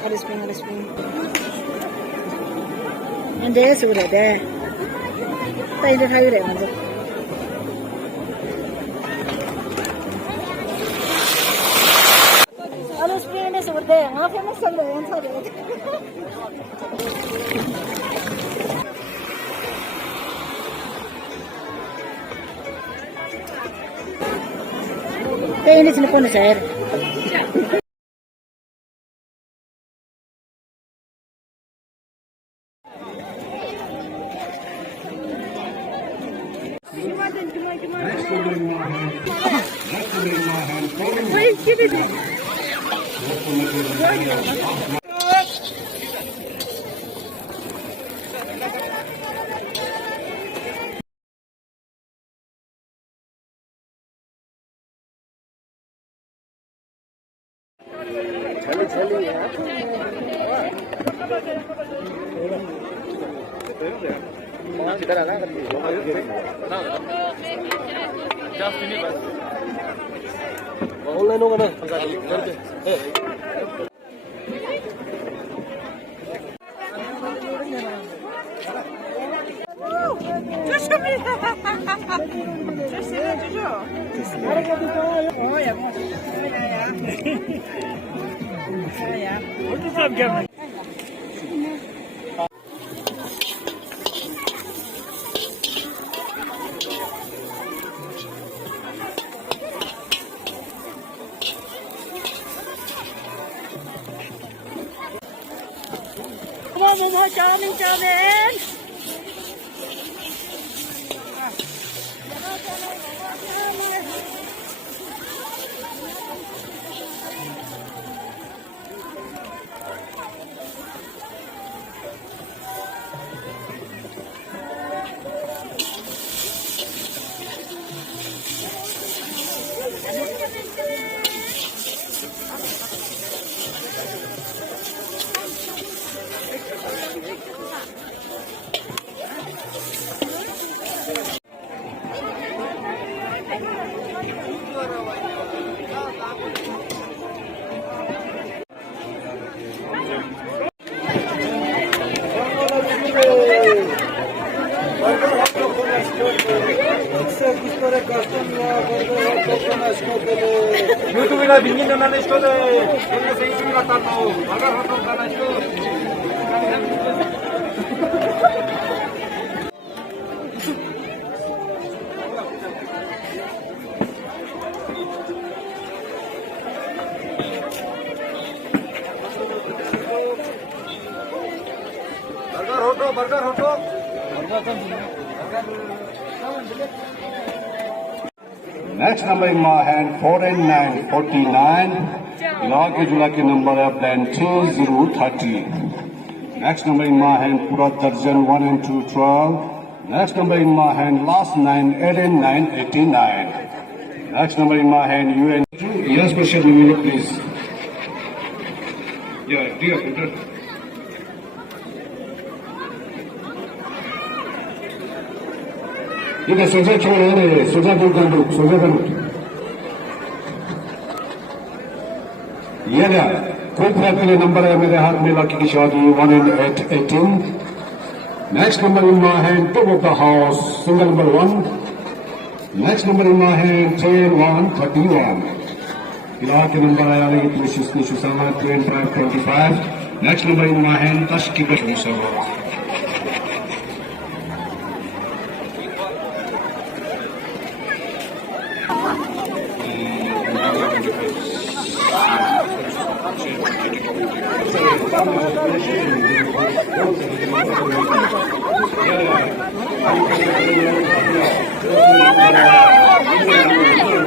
Ada spring. Ande sudah deh. Tapi itu hari deh macam. Ada spring ande sudah deh. Apa yang masuk deh yang sana. Kayak ini sini pun cair. Online होगा ना Jalan. 유튜브나 빙긴데 나는 시거든. 여기서 이승이 갔다 또 마가 갔다 가나 시거. Burger होटो Next number in my hand, 48949. Log Julaki number plan 2030. Next number in my hand, Pura Darjan 1 and 2, 12. Next number in my hand, last 9, 89, 89. Next number in my hand, UN. Yes, question number, please. Yeah, dear Peter. इधर सोचा छोड़ रहे सोचा दूर कर दो सोचा कर ये ना कोई के लिए नंबर है मेरे हाथ में लकी की शादी 1 and 18. Next number in my hand, top of the house, single number 1. Next number in my hand, 10 1 31. इलाहा के नंबर आया लगी प्रीशियस ने सुसामा 10 5 25. Next number in my hand, Tash की बच्ची सुसामा. Yeah.